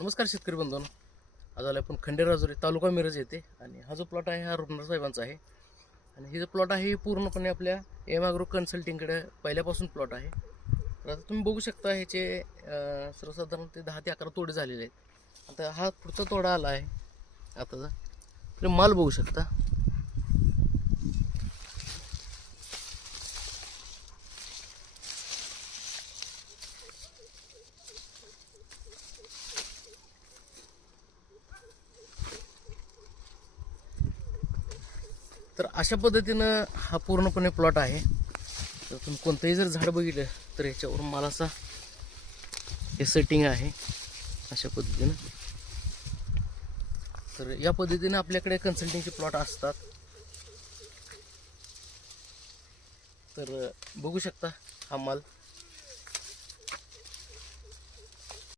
नमस्कार शेतकरी बंधूंनो. आज आलो आपण खंडेराजुरी तालुका मिरज येथे आणि हा जो प्लॉट आहे हा रुग्णार साहेबांचा आहे. आणि हे जो प्लॉट आहे पूर्णपणे आपल्या एम ॲग्रो कन्सल्टिंगकडे पहिल्यापासून प्लॉट आहे. तर आता तुम्ही बघू शकता ह्याचे सर्वसाधारण ते 10 ते 11 तोडे झालेले आहेत. आता हा पुढचा तोडा आला आहे आताचा. तर माल बघू शकता. तर अशा पद्धतीनं हा पूर्णपणे प्लॉट आहे. तर तुम्ही कोणतंही जर झाड बघितलं तर ह्याच्यावर मालाचा हे सेटिंग आहे अशा पद्धतीनं. तर या पद्धतीने आपल्याकडे कन्सल्टिंगचे प्लॉट असतात. तर बघू शकता हा माल